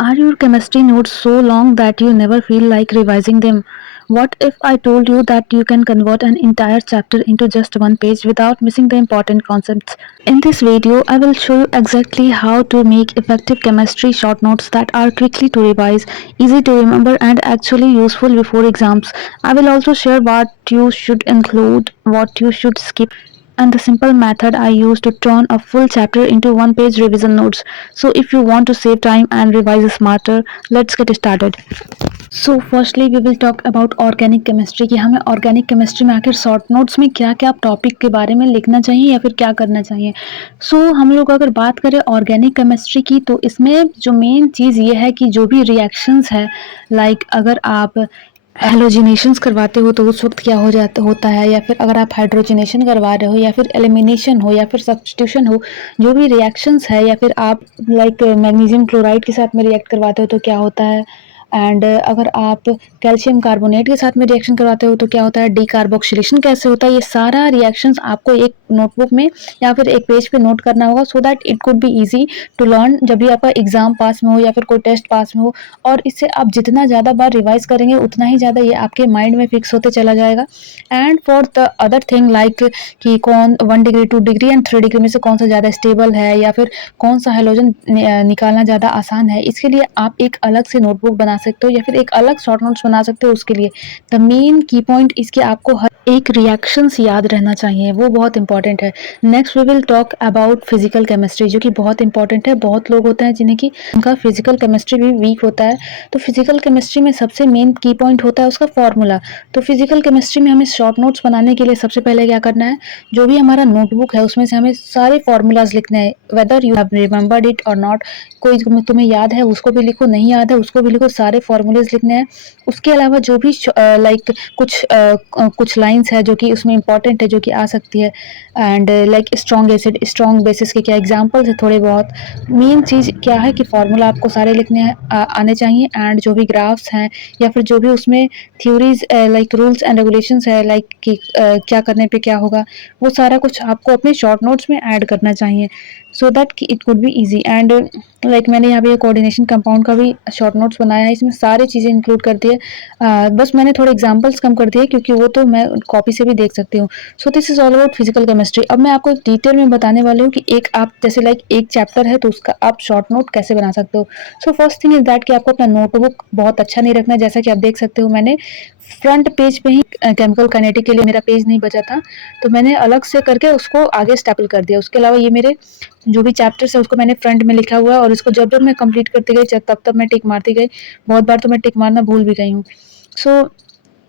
Are your chemistry notes so long that you never feel like revising them? What if I told you that you can convert an entire chapter into just one page without missing the important concepts? In this video, I will show you exactly how to make effective chemistry short notes that are quickly to revise, easy to remember, and actually useful before exams. I will also share what you should include, what you should skip, and the simple method I use to turn a full chapter into one page revision notes. So, if you want to save time and revise smarter, let's get started. So firstly we will talk about organic chemistry कि हमें organic chemistry में आखिर short notes में क्या क्या topic के बारे में लिखना चाहिए या फिर क्या करना चाहिए। हम लोग अगर बात करें ऑर्गेनिक केमिस्ट्री की, तो इसमें जो मेन चीज़ ये है कि जो भी रिएक्शंस है, लाइक अगर आप हेलोजिनेशंस करवाते हो तो उस वक्त क्या होता है, या फिर अगर आप हाइड्रोजनेशन करवा रहे हो, या फिर एलिमिनेशन हो, या फिर सब्स्टिट्यूशन हो, जो भी रिएक्शंस है, या फिर आप लाइक मैग्नीशियम क्लोराइड के साथ में रिएक्ट करवाते हो तो क्या होता है, एंड अगर आप कैल्शियम कार्बोनेट के साथ में रिएक्शन करवाते हो तो क्या होता है, डीकार्बोक्सिलेशन कैसे होता है, ये सारा रिएक्शंस आपको एक नोटबुक में या फिर एक पेज पे नोट करना होगा, so that it could be easy to learn जब भी आपका एग्जाम पास में हो या फिर कोई टेस्ट पास में हो। और इससे आप जितना ज़्यादा बार रिवाइज करेंगे उतना ही ज़्यादा ये आपके माइंड में फिक्स होते चला जाएगा। And for the other thing like कि कौन 1 डिग्री 2 डिग्री एंड 3 डिग्री में से कौन सा ज़्यादा स्टेबल है, या फिर कौन सा हेलोजन निकालना ज़्यादा आसान है, इसके लिए आप एक अलग से नोटबुक बना सकते हो या फिर एक अलग शॉर्ट नोट्स बना सकते हो। उसके लिए द मेन की पॉइंट इसके आपको हर एक रिएक्शंस याद रहना चाहिए, वो बहुत इंपॉर्टेंट है। Next we will talk about physical chemistry, जो कि बहुत इंपॉर्टेंट है। बहुत लोग होते हैं जिन्हें कि उनका फिजिकल केमिस्ट्री भी वीक होता है, तो फिजिकल केमिस्ट्री में सबसे मेन की पॉइंट होता है उसका फॉर्मूला। तो फिजिकल केमिस्ट्री में हमें शॉर्ट नोट्स बनाने के लिए सबसे पहले क्या करना है, जो भी हमारा नोटबुक है उसमें से हमें सारे फॉर्मूलाज लिखने हैं, whether you have remembered it और नॉट। कोई तुम्हें याद है उसको भी लिखो, नहीं याद है उसको भी लिखो, सारे फॉर्मूलेज लिखने हैं। उसके अलावा जो भी लाइक कुछ लाइंस है जो कि उसमें इंपॉर्टेंट है, जो कि आ सकती है, and like strong acid, strong bases के क्या एग्जांपल्स है थोड़े बहुत। मेन चीज़ क्या है कि फॉर्मूला आपको सारे लिखने हैं, आने चाहिए, एंड जो भी ग्राफ्स हैं या फिर जो भी उसमें theories like rules and regulations है, लाइक कि क्या करने पे क्या होगा, वो सारा कुछ आपको अपने शॉर्ट नोट्स में ऐड करना चाहिए, सो दैट कि it could be easy. And like मैंने यहाँ पे कोऑर्डिनेशन कंपाउंड का भी शॉर्ट नोट्स बनाया है, इसमें सारी चीज़ें इंक्लूड कर दी है। बस मैंने थोड़े एग्जांपल्स कम कर दिए क्योंकि वो तो मैं कॉपी से भी देख सकती हूँ। So this is all about physical chemistry. अब मैं आपको एक डिटेल में बताने वाली हूँ कि एक आप जैसे लाइक एक चैप्टर है तो उसका आप शॉर्ट नोट कैसे बना सकते हो। So first thing is that कि आपको अपना नोटबुक बहुत अच्छा नहीं रखना है। जैसा कि आप देख सकते हो मैंने फ्रंट पेज पे ही केमिकल काइनेटिक के लिए मेरा पेज नहीं बचा था, तो मैंने अलग से करके उसको आगे स्टेपल कर दिया। उसके अलावा ये मेरे जो भी चैप्टर्स है उसको मैंने फ्रंट में लिखा हुआ है, और इसको जब जब मैं कंप्लीट करती गई तब मैं टिक मारती गई। बहुत बार तो मैं टिक मारना भूल भी गई हूँ। सो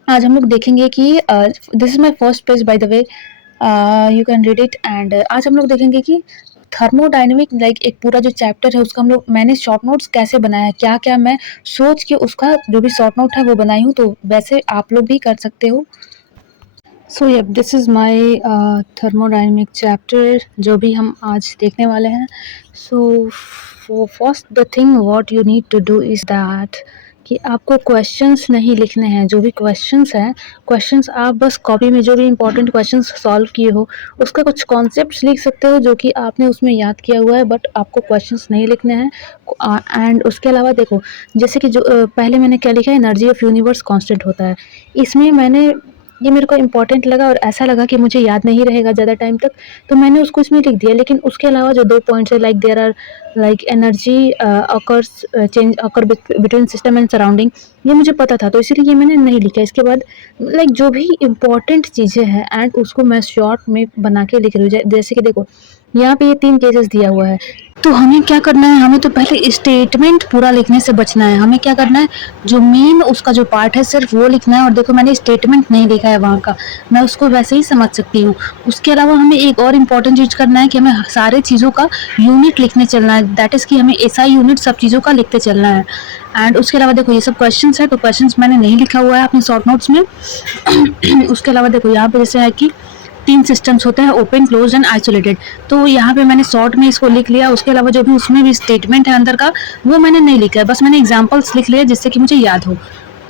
आज हम लोग देखेंगे कि this is my first page by the way, you can read it. And आज हम लोग देखेंगे कि थर्मोडायनेमिक लाइक एक पूरा जो चैप्टर है उसका मैंने शॉर्ट नोट्स कैसे बनाया है, क्या क्या मैं सोच के उसका जो भी शॉर्ट नोट है वो बनाई हूँ, तो वैसे आप लोग भी कर सकते हो। सो ये this is my thermodynamic chapter जो भी हम आज देखने वाले हैं। So first the thing what you need to do is that कि आपको क्वेश्चंस नहीं लिखने हैं। जो भी क्वेश्चंस हैं, क्वेश्चंस आप बस कॉपी में जो भी इंपॉर्टेंट क्वेश्चंस सॉल्व किए हो उसका कुछ कॉन्सेप्ट्स लिख सकते हो जो कि आपने उसमें याद किया हुआ है, बट आपको क्वेश्चंस नहीं लिखने हैं। एंड उसके अलावा देखो, जैसे कि जो पहले मैंने क्या लिखा है, एनर्जी ऑफ यूनिवर्स कांस्टेंट होता है। इसमें मैंने ये मेरे को इम्पोर्टेंट लगा और ऐसा लगा कि मुझे याद नहीं रहेगा ज़्यादा टाइम तक, तो मैंने उसको इसमें लिख दिया। लेकिन उसके अलावा जो 2 पॉइंट्स है, like there are like energy occurs change occur between system and surrounding, ये मुझे पता था तो इसीलिए ये मैंने नहीं लिखा। इसके बाद लाइक जो भी इम्पोर्टेंट चीज़ें हैं एंड उसको मैं शॉर्ट में बना के लिख रही हूँ। जैसे कि देखो यहाँ पे ये 3 केसेस दिया हुआ है, तो हमें क्या करना है, हमें तो पहले स्टेटमेंट पूरा लिखने से बचना है। हमें क्या करना है, जो मेन उसका जो पार्ट है सिर्फ वो लिखना है। और देखो मैंने स्टेटमेंट नहीं लिखा है वहाँ का, मैं उसको वैसे ही समझ सकती हूँ। उसके अलावा हमें एक और इम्पॉर्टेंट चीज़ करना है कि हमें सारे चीज़ों का यूनिट लिखने चलना है, दैट इज़ कि हमें ऐसा यूनिट सब चीज़ों का लिखते चलना है। एंड उसके अलावा देखो ये सब क्वेश्चंस है, तो क्वेश्चंस मैंने नहीं लिखा हुआ है अपने शॉर्ट नोट्स में। उसके अलावा देखो यहाँ पे जैसे है कि 3 सिस्टम्स होते हैं, ओपन, क्लोज्ड एंड आइसोलेटेड, तो यहाँ पे मैंने शॉर्ट में इसको लिख लिया। उसके अलावा जो भी उसमें भी स्टेटमेंट है अंदर का वो मैंने नहीं लिखा है, बस मैंने एग्जांपल्स लिख लिए जिससे कि मुझे याद हो।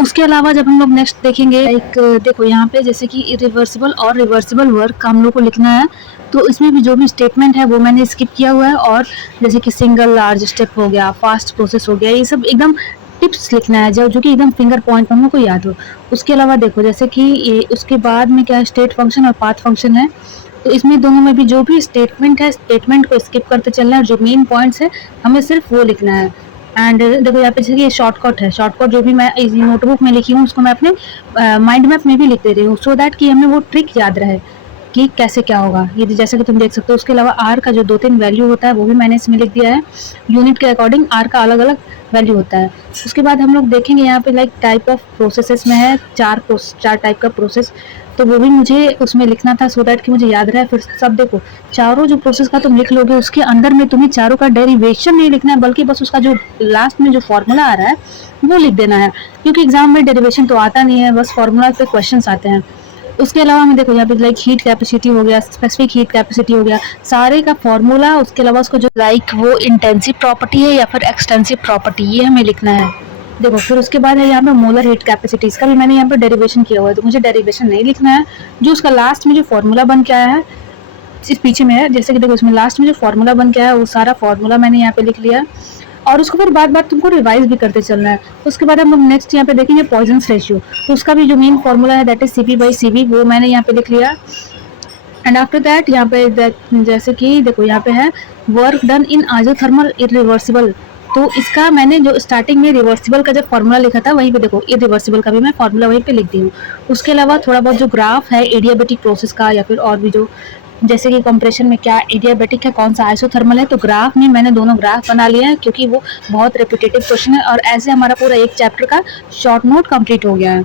उसके अलावा जब हम लोग नेक्स्ट देखेंगे लाइक देखो यहाँ पे जैसे कि इरिवर्सिबल और रिवर्सिबल वर्क का हम लोग को लिखना है, तो इसमें भी जो भी स्टेटमेंट है वो मैंने स्किप किया हुआ है। और जैसे कि सिंगल लार्ज स्टेप हो गया, फास्ट प्रोसेस हो गया, ये सब एकदम टिप्स लिखना है जो कि एकदम फिंगर पॉइंट हम लोग को याद हो। उसके अलावा देखो जैसे कि ये उसके बाद में क्या है, स्टेट फंक्शन और पाथ फंक्शन है, तो इसमें दोनों में भी जो भी स्टेटमेंट है स्टेटमेंट को स्किप करते चलना है, जो मेन पॉइंट्स है हमें सिर्फ वो लिखना है। एंड देखो यहाँ पे जैसे ये शॉर्टकट है, शॉर्टकट जो भी मैं इस नोटबुक में लिखी हूँ उसको मैं अपने माइंड मैप में भी लिख दे रही हूँ, सो दैट कि हमें वो ट्रिक याद रहे कि कैसे क्या होगा। ये जैसे कि तुम देख सकते हो। उसके अलावा आर का जो 2-3 वैल्यू होता है वो भी मैंने इसमें लिख दिया है। यूनिट के अकॉर्डिंग आर का अलग अलग वैल्यू होता है। उसके बाद हम लोग देखेंगे यहाँ पे लाइक टाइप ऑफ प्रोसेसेस में है चार टाइप का प्रोसेस, तो वो भी मुझे उसमें लिखना था सो दैट कि मुझे याद रहे। फिर सब देखो चारों जो प्रोसेस का तुम लिख लोगे उसके अंदर में तुम्हें चारों का डेरिवेशन नहीं लिखना है, बल्कि बस उसका जो लास्ट में जो फॉर्मूला आ रहा है वो लिख देना है, क्योंकि एग्जाम में डेरिवेशन तो आता नहीं है, बस फॉर्मूला पे क्वेश्चंस आते हैं। उसके अलावा हमें देखो यहाँ पे लाइक हीट कैपेसिटी हो गया, स्पेसिफिक हीट कैपेसिटी हो गया, सारे का फॉर्मूला। उसके अलावा उसको जो लाइक वो इंटेंसिव प्रॉपर्टी है या फिर एक्सटेंसिव प्रॉपर्टी, ये हमें लिखना है। देखो फिर उसके बाद है यहाँ पे मोलर हीट कैपेसिटी, इसका भी मैंने यहाँ पे डेरिवेशन किया हुआ है, तो मुझे डेरिवेशन नहीं लिखना है। जो उसका लास्ट में जो फॉर्मूला बन के आया है इस पीछे में है, जैसे कि देखो इसमें लास्ट में जो फॉर्मूला बन के आया है वो सारा फॉर्मूला मैंने यहाँ पे लिख लिया, और उसको फिर बार बार तुमको रिवाइज भी करते चलना है। उसके बाद हम लोग नेक्स्ट यहाँ पे देखेंगे पॉइजन्स रेशियो, तो उसका भी जो मेन फॉर्मूला है दैट इज CP/CV, वो मैंने यहाँ पे लिख लिया। एंड आफ्टर दैट यहाँ पे जैसे कि देखो यहाँ पे है work done in isothermal irreversible, तो इसका मैंने जो स्टार्टिंग में रिवर्सिबल का जब फॉर्मूला लिखा था वहीं पे देखो इरिवर्सिबल का भी मैं फॉर्मूला वहीं पे लिख दी हूँ। उसके अलावा थोड़ा बहुत जो ग्राफ है एडियाबेटिक प्रोसेस का या फिर और भी जो जैसे कि कंप्रेशन में क्या एडियाबेटिक है, कौन सा आइसोथर्मल है, तो ग्राफ में मैंने दोनों ग्राफ बना लिए हैं क्योंकि वो बहुत रिपीटेटिव क्वेश्चन है, और ऐसे हमारा पूरा एक चैप्टर का शॉर्ट नोट कंप्लीट हो गया है।